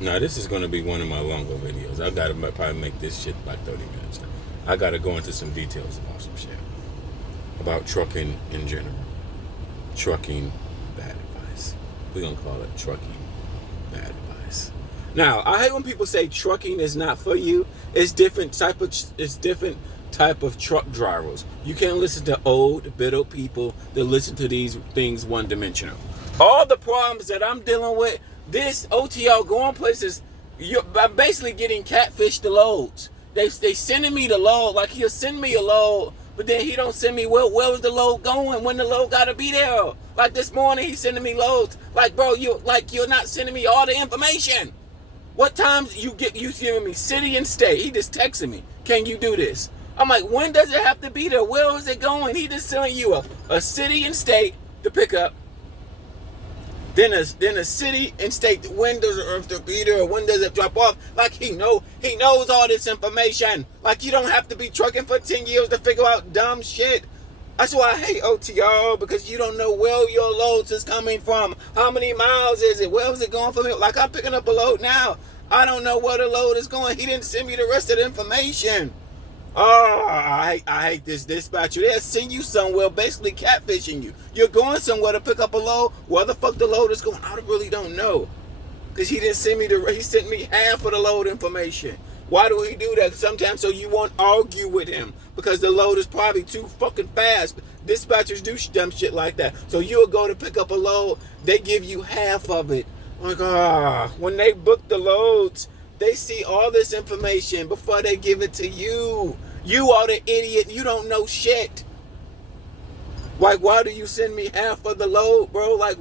Now, this is going to be one of my longer videos. I got to probably make this shit like 30 minutes. I got to go into some details about some shit. About trucking in general. Trucking bad advice. We're going to call it trucking bad advice. Now, I hate when people say trucking is not for you. It's different type of truck drivers. You can't listen to old, bitter people that listen to these things one-dimensional. All the problems that I'm dealing with, this OTL going places, I'm basically getting catfish the loads. They sending me the load, like he'll send me a load, but then he don't send me where was the load going, when the load gotta be there. Like this morning he's sending me loads. Like, bro, you're not sending me all the information. What times you giving me city and state? He just texting me, can you do this? I'm like, when does it have to be there? Where is it going? He just sending you a city and state to pick up. Then a city and state, when does it have to be there? When does it drop off? Like he knows all this information. Like you don't have to be trucking for 10 years to figure out dumb shit. That's why I hate OTR, because you don't know where your loads is coming from. How many miles is it? Where is it going from? Like I'm picking up a load now. I don't know where the load is going. He didn't send me the rest of the information. Oh, I hate this dispatcher. They'll send you somewhere basically catfishing you. You're going somewhere to pick up a load. Where the fuck the load is going, I really don't know. Because he didn't send me he sent me half of the load information. Why do he do that? Sometimes so you won't argue with him. Because the load is probably too fucking fast. Dispatchers do dumb shit like that. So you'll go to pick up a load, they give you half of it. Like, when they book the loads, they see all this information before they give it to you. You are the idiot. You don't know shit. Like, why do you send me half of the load, bro? Like,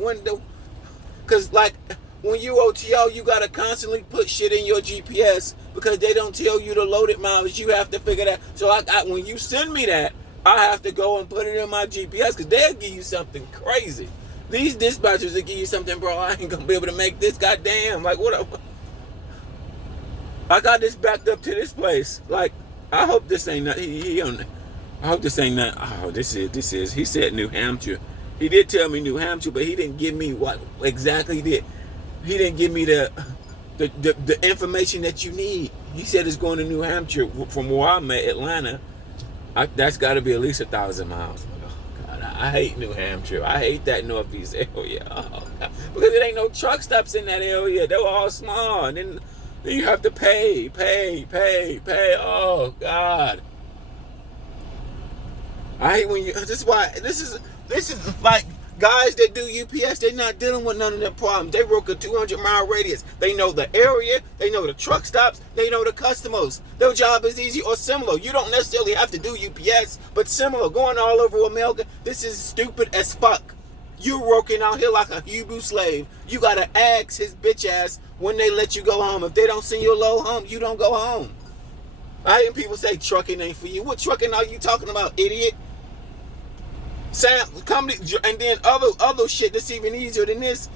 because, like, when you OTO, you got to constantly put shit in your GPS because they don't tell you the loaded mileage. You have to figure that. So, when you send me that, I have to go and put it in my GPS because they'll give you something crazy. These dispatchers will give you something, bro, I ain't going to be able to make this, goddamn. Like, what? I got this backed up to this place. Like, I hope this ain't not. I hope this ain't not. Oh, this is. He said New Hampshire. He did tell me New Hampshire, but he didn't give me what exactly did. He didn't give me the information that you need. He said it's going to New Hampshire from where I'm at, Atlanta. That's got to be at least 1,000 miles. Oh, God, I hate New Hampshire. I hate that Northeast area. Oh, God. Because there ain't no truck stops in that area. They were all small, and then you have to pay. Oh, God. I hate when you. This is why. This is like guys that do UPS. They're not dealing with none of them problems. They work a 200-mile radius. They know the area. They know the truck stops. They know the customers. Their job is easy or similar. You don't necessarily have to do UPS, but similar. Going all over America. This is stupid as fuck. You working out here like a Hebrew slave. You gotta ask his bitch ass when they let you go home. If they don't send your load home, you don't go home. I hear people say trucking ain't for you. What trucking are you talking about, idiot? And then other shit that's even easier than this.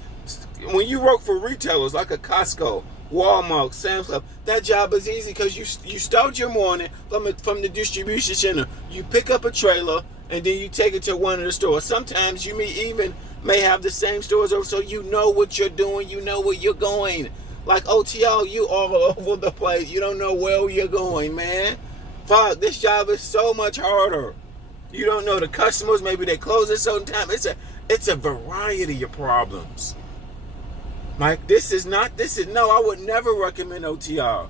When you work for retailers like a Costco, Walmart, Sam's Club, that job is easy because you start your morning from the distribution center. You pick up a trailer and then you take it to one of the stores. Sometimes you may have the same stores over, so you know what you're doing. You know where you're going. Like OTL, you all over the place. You don't know where you're going, man. Fuck, this job is so much harder. You don't know the customers. Maybe they close at a certain time. It's a variety of problems. Like no, I would never recommend OTR.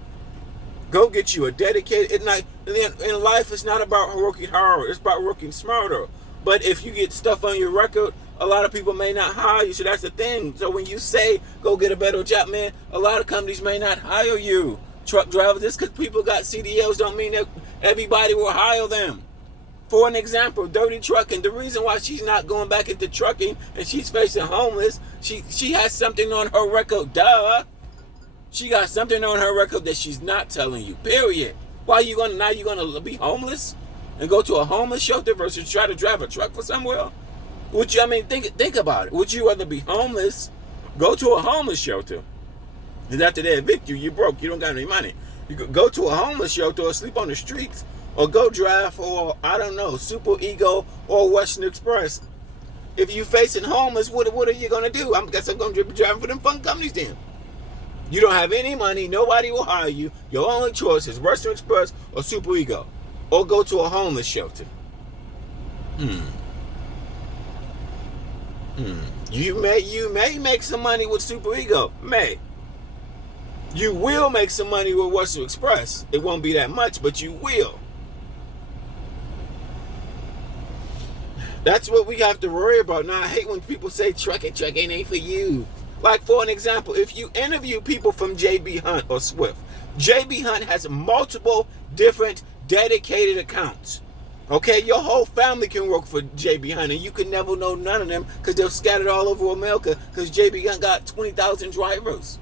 Go get you a dedicated. In life, it's not about working hard. It's about working smarter. But if you get stuff on your record, a lot of people may not hire you. So that's the thing. So when you say go get a better job, man, a lot of companies may not hire you. Truck drivers, just because people got CDLs don't mean that everybody will hire them. For an example, dirty trucking. The reason why she's not going back into trucking and she's facing homeless, she has something on her record. Duh. She got something on her record that she's not telling you. Period. Why you gonna be homeless and go to a homeless shelter versus try to drive a truck for somewhere? Think about it. Would you rather be homeless, go to a homeless shelter, and after they evict you, you broke, you don't got any money. You could go to a homeless shelter or sleep on the streets, or go drive for, I don't know, Super Ego or Western Express. If you facing homeless, what are you gonna do? I guess I'm gonna be driving for them fun companies then. You don't have any money. Nobody will hire you. Your only choice is Western Express or Super Ego, or go to a homeless shelter. You may make some money with Super Ego. May. You will make some money with Western Express. It won't be that much, but you will. That's what we have to worry about. Now, I hate when people say trucking ain't for you. Like, for an example, if you interview people from JB Hunt or Swift, JB Hunt has multiple different dedicated accounts. Okay, your whole family can work for JB Hunt, and you can never know none of them because they're scattered all over America because JB Hunt got 20,000 drivers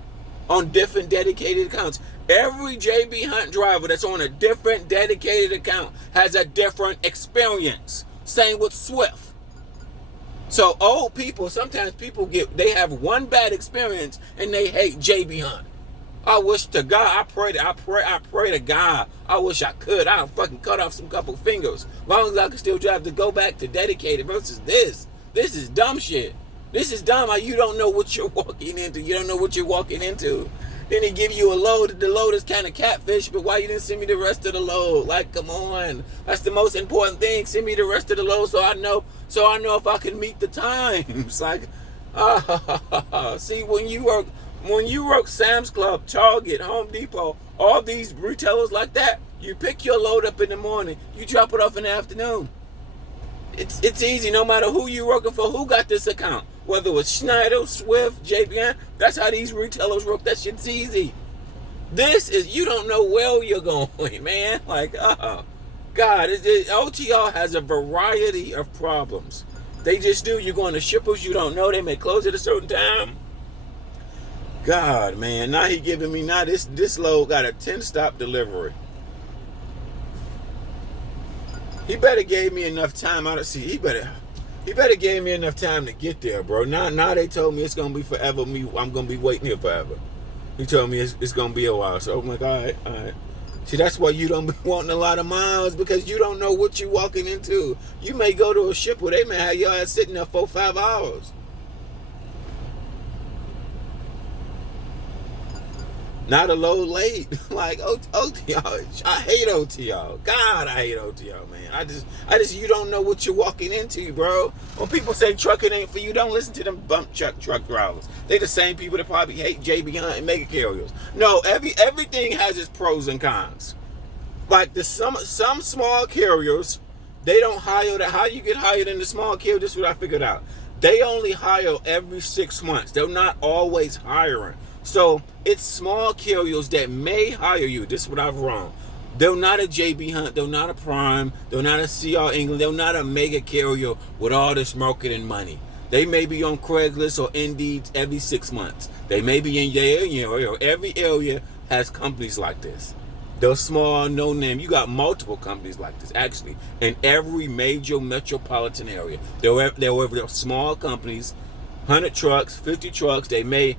on different dedicated accounts. Every JB Hunt driver that's on a different dedicated account has a different experience. Same with Swift. So old people, sometimes people they have one bad experience and they hate JB Hunt. I wish to God, I pray to God, I wish I could. I'll fucking cut off some couple fingers. As long as I can still drive to go back to dedicated versus this. This is dumb shit. This is dumb. You don't know what you're walking into. You don't know what you're walking into. Then they give you a load. The load is kind of catfish, but why you didn't send me the rest of the load? Like, come on. That's the most important thing. Send me the rest of the load so I know if I can meet the times. Like, see, when you work Sam's Club, Target, Home Depot, all these retailers like that, you pick your load up in the morning, you drop it off in the afternoon. It's easy, no matter who you're working for, who got this account. Whether it's Schneider, Swift, JBN, that's how these retailers work. That shit's easy. This is, you don't know where you're going, man. Like, God, OTR has a variety of problems. They just do. You're going to shippers you don't know. They may close at a certain time. God, man. Now he giving me, this load got a 10-stop delivery. He better gave me enough time. He better gave me enough time to get there, bro. Now they told me it's gonna be forever. I'm gonna be waiting here forever. He told me it's gonna be a while. So I'm like, all right. See, that's why you don't be wanting a lot of miles, because you don't know what you're walking into. You may go to a shipper, they may have your ass sitting there 4-5 hours. Not a load late. Like, OTR. I hate OTR. God, I hate OTR, man. I just, you don't know what you're walking into, bro. When people say trucking ain't for you, don't listen to them bump truck drivers. They the same people that probably hate JB Hunt and mega carriers. No, everything has its pros and cons. Like, some small carriers, they don't hire. How you get hired in the small carrier, this is what I figured out. They only hire every 6 months. They're not always hiring. So it's small carriers that may hire you. This is what I've wrong. They're not a JB Hunt. They're not a Prime. They're not a CR England. They're not a mega carrier with all this marketing money. They may be on Craigslist or Indeed every 6 months. They may be in your area. Every area has companies like this. They're small, no name. You got multiple companies like this, actually, in every major metropolitan area. They're small companies, 100 trucks, 50 trucks. They may,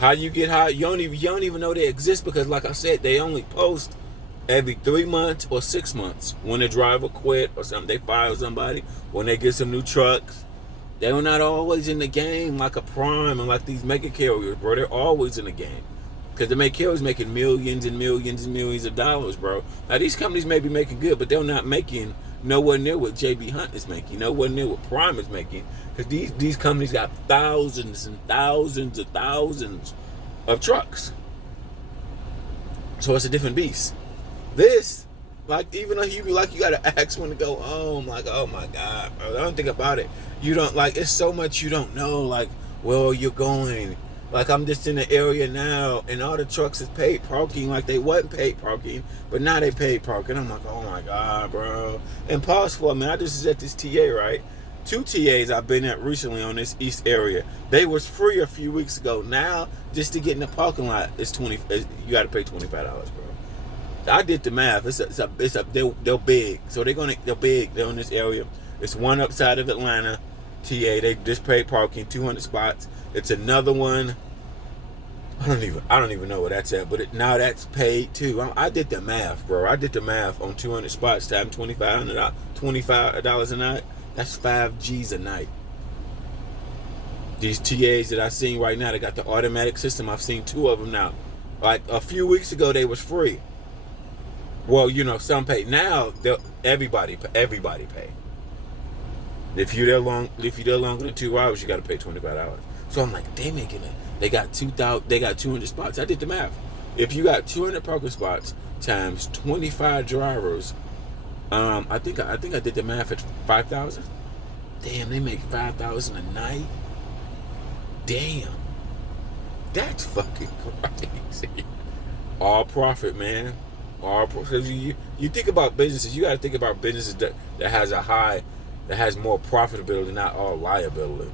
how you get hired, you don't even know they exist, because, like I said, they only post every 3 months or 6 months. When a driver quit or something, they fire somebody. When they get some new trucks, they're not always in the game like a Prime and like these mega carriers, bro. They're always in the game, because the mega carriers making millions and millions and millions of dollars, bro. Now these companies may be making good, but they're not making nowhere near what JB Hunt is making, nowhere near what Prime is making, because these companies got thousands and thousands and thousands of trucks. So it's a different beast. This, like, even though you be like, you gotta ask when to go home, like, oh my God, bro, I don't think about it. You don't, like, it's so much you don't know, like, where you're going. Like, I'm just in the area now, and all the trucks is paid parking. Like, they wasn't paid parking, but now they paid parking. I'm like, oh my God, bro. And pause for a minute. I just was at this TA, right? 2 TAs I've been at recently on this east area. They was free a few weeks ago. Now, just to get in the parking lot, you got to pay $25, bro. I did the math. They're big, so they're big. They're in this area. It's one upside of Atlanta, TA. They just paid parking, 200 spots. It's another one. I don't even know where that's at, but now that's paid too. I did the math, bro. I did the math on 200 spots times $25 a night. That's $5 G's a night. These TAs that I've seen right now, they got the automatic system. I've seen 2 of them now. Like a few weeks ago, they was free. Well, some pay. Now everybody pay. If you're there longer than 2 hours, you got to pay $25. So I'm like, they making it. They got 2,000. They got 200 spots. I did the math. If you got 200 parking spots times 25 drivers, I think I did the math at 5,000. Damn, they make 5,000 a night. Damn, that's fucking crazy. All profit, man. All profit. You think about businesses. You got to think about businesses that has more profitability, not all liability.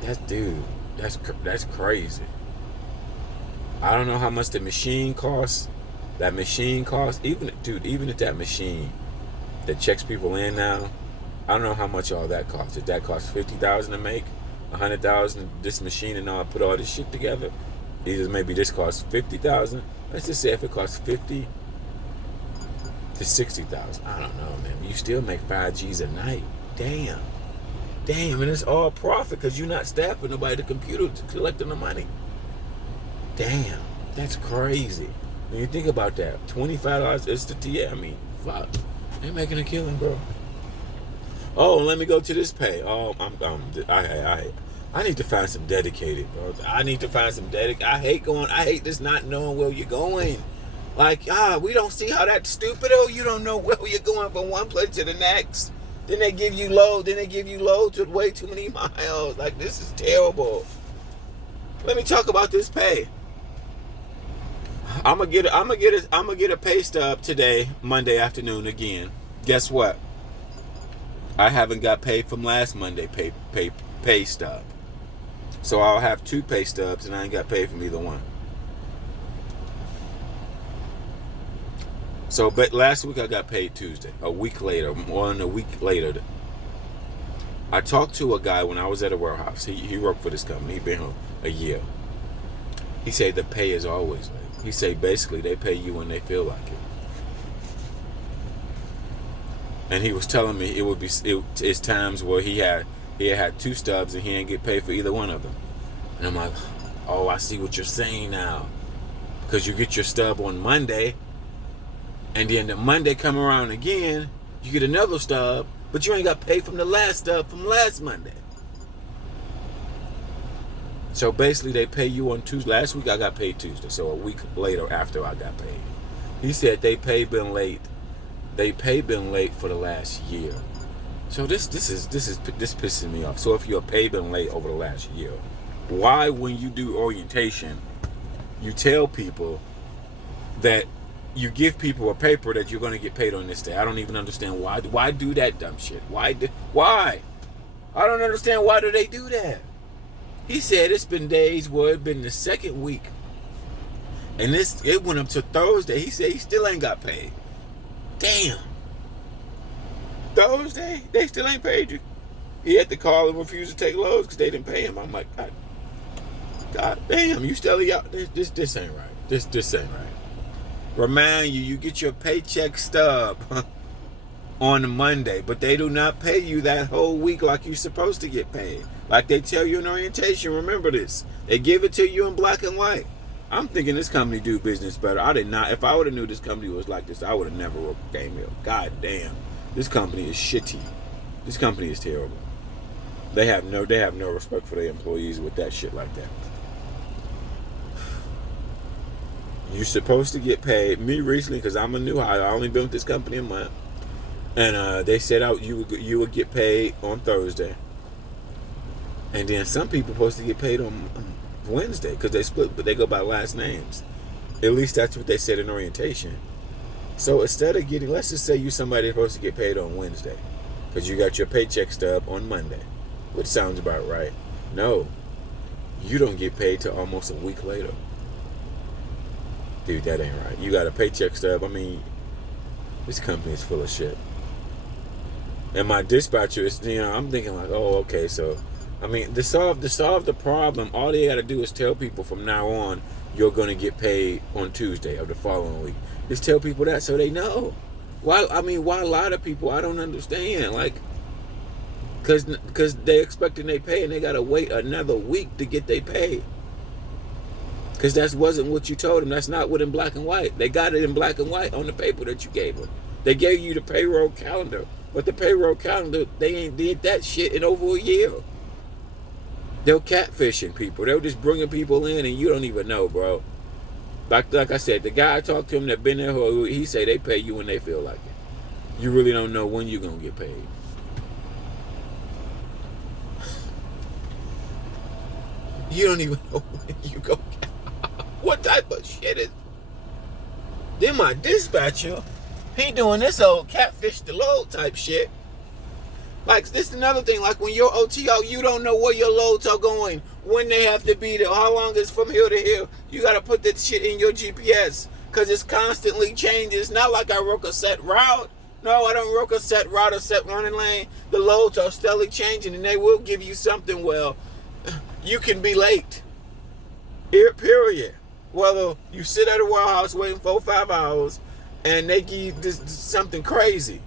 That's crazy. I don't know how much the machine costs. That machine costs, even if that machine that checks people in now, I don't know how much all that costs. If that costs $50,000 to make, $100,000 this machine and all, put all this shit together, either maybe this costs $50,000. Let's just say if it costs $50,000 to $60,000, I don't know, man. You still make 5 G's a night. Damn, and it's all profit because you're not staffing nobody at the computer to collecting the money. Damn, that's crazy. When you think about that, $25 is the TA. I mean, fuck, they making a killing, bro. Oh, let me go to this pay. Oh, I need to find some dedicated, bro. I need to find some dedicated. I hate this not knowing where you're going. Like, we don't see how that's stupid. Oh, you don't know where you're going from one place to the next. Then they give you load. To way too many miles. Like, this is terrible. Let me talk about this pay. I'm gonna get a pay stub today, Monday afternoon again. Guess what? I haven't got paid from last Monday pay stub. So I'll have 2 pay stubs and I ain't got paid from either one. So, but last week I got paid Tuesday. A week later, more than a week later, I talked to a guy when I was at a warehouse. He worked for this company. He'd been here a year. He said the pay is always late. He said basically they pay you when they feel like it. And he was telling me it's times where he had 2 stubs and he didn't get paid for either one of them. And I'm like, oh, I see what you're saying now. Because you get your stub on Monday, and then the Monday come around again, you get another stub, but you ain't got paid from the last stub from last Monday. So basically they pay you on Tuesday. Last week I got paid Tuesday, so a week later after I got paid. He said they been late for the last year. So this pisses me off. So if your pay been late over the last year, why when you do orientation, you tell people that you give people a paper that you're going to get paid on this day? I don't even understand why. Why do that dumb shit? Why? I don't understand why do they do that. He said it's been days where it's been the second week, and it went up to Thursday. He said he still ain't got paid. Damn. Thursday, they still ain't paid you. He had to call and refuse to take loads because they didn't pay him. I'm like, God damn, you still out? This ain't right. This ain't right. Remind you get your paycheck stub on Monday, but they do not pay you that whole week like you're supposed to get paid. Like they tell you in orientation. Remember this. They give it to you in black and white. I'm thinking this company do business better. I did not. If I would have knew this company was like this, I would have never came here. God damn. This company is shitty. This company is terrible. They have no respect for their employees with that shit like that. You're supposed to get paid. Me recently, because I'm a new hire. I only been with this company a month. And they said out you would get paid on Thursday. And then some people supposed to get paid on Wednesday because they split, but they go by last names. At least that's what they said in orientation. So instead of let's just say you somebody supposed to get paid on Wednesday because you got your paycheck stub on Monday, which sounds about right. No, you don't get paid till almost a week later. Dude, that ain't right. You got a paycheck stub. I mean, this company is full of shit. And my dispatcher is, I'm thinking like, oh, okay, so, I mean, to solve the problem, all they got to do is tell people from now on, you're going to get paid on Tuesday of the following week. Just tell people that so they know. Why lie to people? I don't understand. Like, Because they expecting they pay and they got to wait another week to get they pay. Because that wasn't what you told them. That's not what in black and white. They got it in black and white on the paper that you gave them. They gave you the payroll calendar. But the payroll calendar, they ain't did that shit in over a year. They're catfishing people. They're just bringing people in and you don't even know, bro. Like I said, the guy I talked to him that been there, he say they pay you when they feel like it. You really don't know when you're going to get paid. You don't even know when you go. What type of shit is? Then my dispatcher, he doing this old catfish the load type shit. Like, this is another thing. Like, when you're OTO, you don't know where your loads are going, when they have to be there, how long it's from here to here. You got to put that shit in your GPS because it's constantly changing. It's not like I work a set route. No, I don't work a set route or set running lane. The loads are steadily changing, and they will give you something. Well, you can be late. Period. Whether you sit at a warehouse waiting 4 or 5 hours, and they give you this something crazy.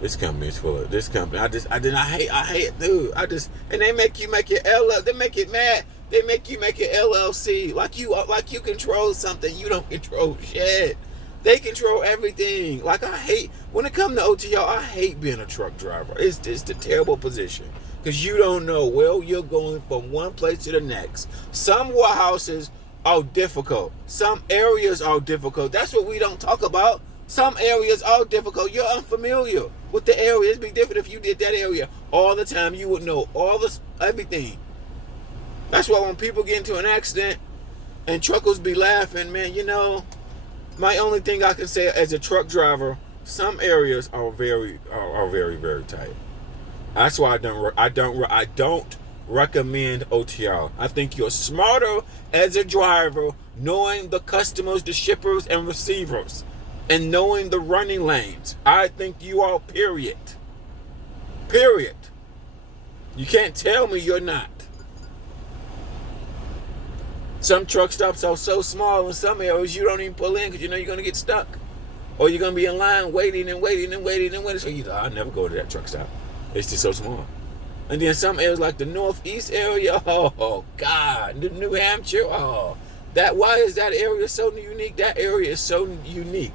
This company is full of this company. I hate it, dude. And they make you make it LL. They make it mad. They make you make it LLC. Like you control something. You don't control shit. They control everything. Like, I hate, when it comes to OTO, I hate being a truck driver. It's the terrible position. Because you don't know where you're going from one place to the next. Some warehouses are difficult. Some areas are difficult. That's what we don't talk about. Some areas are difficult. You're unfamiliar with the area. It'd be different if you did that area all the time. You would know everything. That's why when people get into an accident and truckers be laughing, man, you know, my only thing I can say as a truck driver, some areas are very, very tight. That's why I don't recommend OTR. I think you're smarter as a driver, knowing the customers, the shippers, and receivers, and knowing the running lanes. I think you are, period. Period. You can't tell me you're not. Some truck stops are so small in some areas you don't even pull in because you know you're going to get stuck. Or you're going to be in line waiting. So I'll never go to that truck stop. It's just so small. And then some areas like the Northeast area, oh God, New Hampshire, why is that area so unique? That area is so unique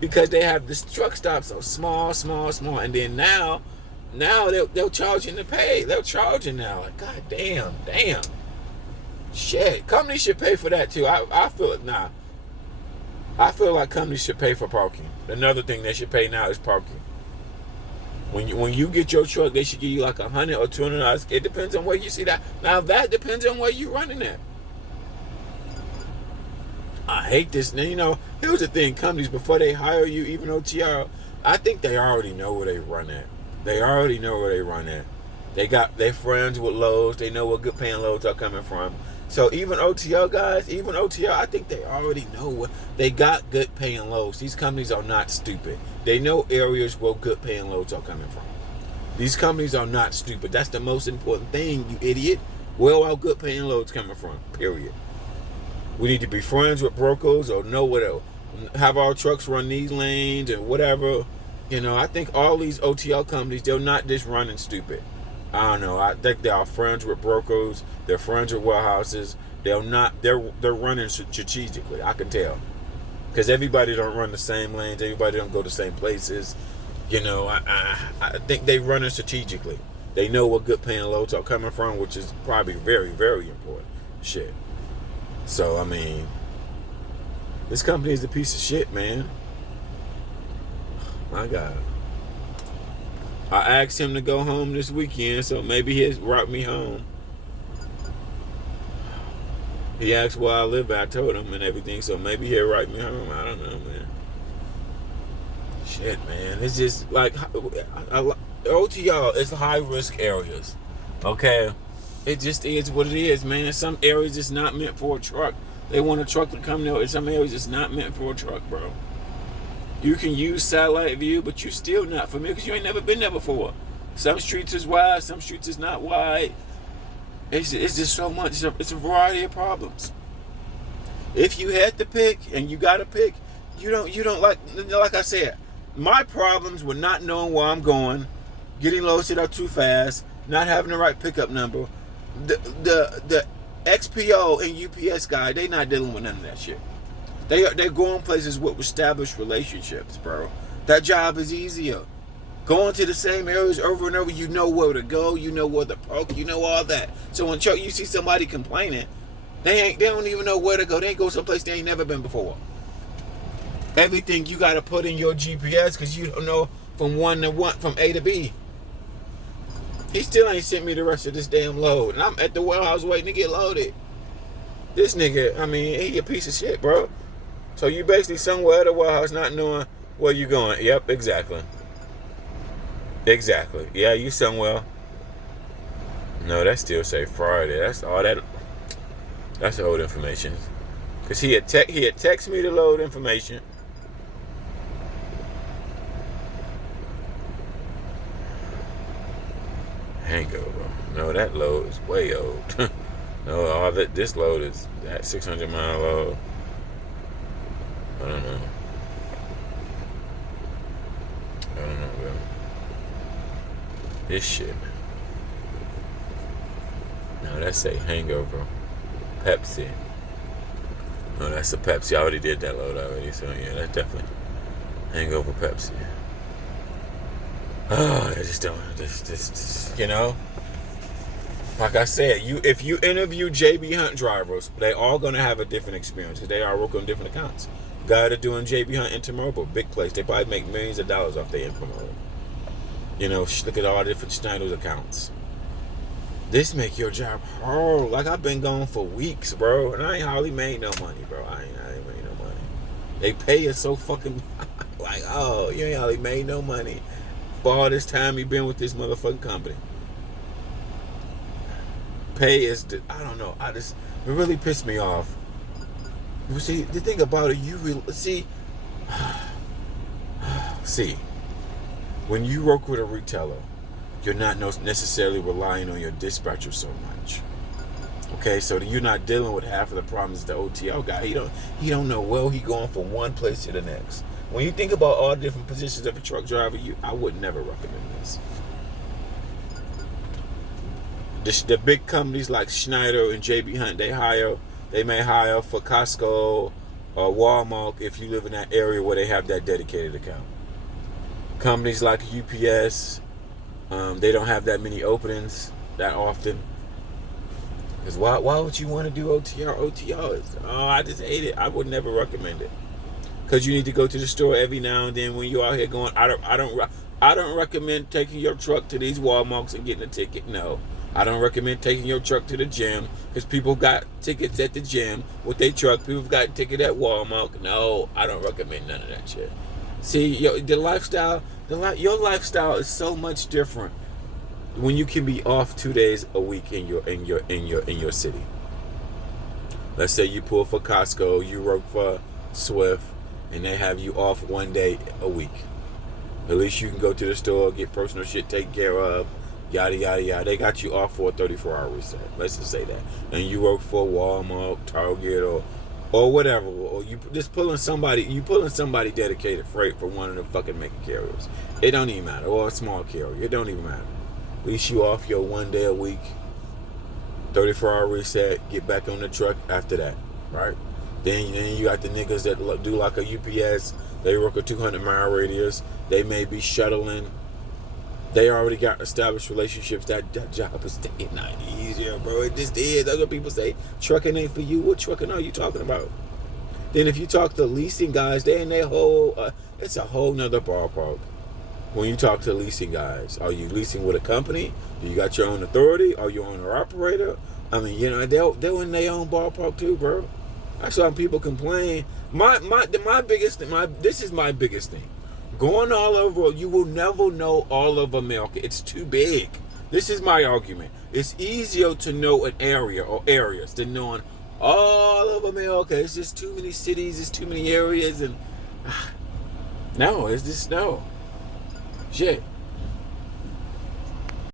because they have this truck stops so small. And then now they're charging to pay. They're charging now. Like, God damn. Shit, companies should pay for that too. I feel it now. I feel like companies should pay for parking. Another thing they should pay now is parking. When you get your truck, they should give you like $100 or $200. It depends on where you see that. Now that depends on where you're running at. I hate this. Now, you know, here's the thing: companies, before they hire you, even OTR, I think they already know where they run at. They're friends with loads. They know where good paying loads are coming from. So even OTL guys, I think they already know what they got good paying loads. These companies are not stupid. They know areas where good paying loads are coming from. These companies are not stupid. That's the most important thing, you idiot. Where are good paying loads coming from? Period. We need to be friends with brokers or know whatever. Have our trucks run these lanes and whatever. You know, I think all these OTL companies, they're not just running stupid. I don't know. I think they are friends with brokers. They're friends with warehouses. They're running strategically. I can tell, because everybody don't run the same lanes. Everybody don't go the same places. You know, I think they running strategically. They know what good paying loads are coming from, which is probably very, very important shit. So I mean, this company is a piece of shit, man. My God. I asked him to go home this weekend, so maybe he'll route me home. He asked where I live at. I told him and everything, so maybe he'll route me home. I don't know, man. Shit, man. It's just like OTR is high risk areas. Okay? It just is what it is, man. Some areas it's not meant for a truck. They want a truck to come there. In some areas it's not meant for a truck, bro. You can use satellite view, but you're still not familiar because you ain't never been there before. Some streets is wide, some streets is not wide. It's just so much. It's a variety of problems. If you had to pick, and you got to pick, You don't like I said, my problems were not knowing where I'm going, getting loaded up too fast, not having the right pickup number. The XPO and UPS guy, they not dealing with none of that shit. They're going places with established relationships, bro. That job is easier. Going to the same areas over and over, you know where to go, you know where to park, you know all that. So when you see somebody complaining, they don't even know where to go. They ain't go someplace they ain't never been before. Everything you gotta put in your GPS because you don't know from from A to B. He still ain't sent me the rest of this damn load, and I'm at the warehouse waiting to get loaded. This nigga, I mean, he a piece of shit, bro. So you basically somewhere at the warehouse not knowing where you going. Yep, exactly. Exactly. Yeah, you somewhere. No, that still say Friday. That's all that. That's the old information. Cause he had text me the load information. Hangover. No, that load is way old. No, all that this load is that 600-mile load. I don't know, bro. This shit. No, that's a hangover. Pepsi. No, that's a Pepsi. I already did that load already, so yeah, that's definitely hangover Pepsi. Oh, I just don't. Just, you know. Like I said, if you interview JB Hunt drivers, they all gonna have a different experience because they are working on different accounts. Guy that doing JB Hunt Intermobile, big place. They probably make millions of dollars off their intermobile. You know, look at all the different Schneider's accounts. This make your job hard. Like I've been gone for weeks, bro, and I ain't hardly made no money, bro. I ain't made no money. They pay us so fucking like, oh, you ain't hardly made no money for all this time you been with this motherfucking company. Pay is, I don't know. It really pissed me off. You see, the thing about it, see, when you work with a retailer, you're not necessarily relying on your dispatcher so much. Okay, so you're not dealing with half of the problems the OTL guy. He don't know where he going from one place to the next. When you think about all the different positions of a truck driver, I would never recommend this. The big companies like Schneider and JB Hunt, they may hire for Costco or Walmart if you live in that area where they have that dedicated account. Companies like UPS, they don't have that many openings that often. Because why would you want to do OTR? OTR is, I just hate it. I would never recommend it. Because you need to go to the store every now and then when you're out here going. I don't recommend taking your truck to these Walmarts and getting a ticket. No. I don't recommend taking your truck to the gym because people got tickets at the gym with their truck. People got a ticket at Walmart. No, I don't recommend none of that shit. See, your lifestyle is so much different when you can be off 2 days a week in your city. Let's say you pull for Costco, you work for Swift, and they have you off 1 day a week. At least you can go to the store, get personal shit taken care of. Yada yada yada. They got you off for a 34-hour reset. Let's just say that. And you work for Walmart, Target, or whatever. Or you just pulling somebody dedicated freight for one of the fucking mega carriers. It don't even matter. Or a small carrier. It don't even matter. At least you off your 1 day a week, 34-hour reset. Get back on the truck after that, right? Then you got the niggas that do like a UPS. They work a 200-mile radius. They may be shuttling. They already got established relationships. That job is not easier, bro. It just is. That's what people say. Trucking ain't for you. What trucking are you talking about? Then if you talk to leasing guys, they in their whole, it's a whole nother ballpark. When you talk to leasing guys, are you leasing with a company? Do you got your own authority? Are you owner operator? I mean, you know, they're in their own ballpark too, bro. I saw people complain. This is my biggest thing. Going all over, you will never know all of America. It's too big. This is my argument. It's easier to know an area or areas than knowing all of America. It's just too many cities. It's too many areas. And no, it's just no. Shit.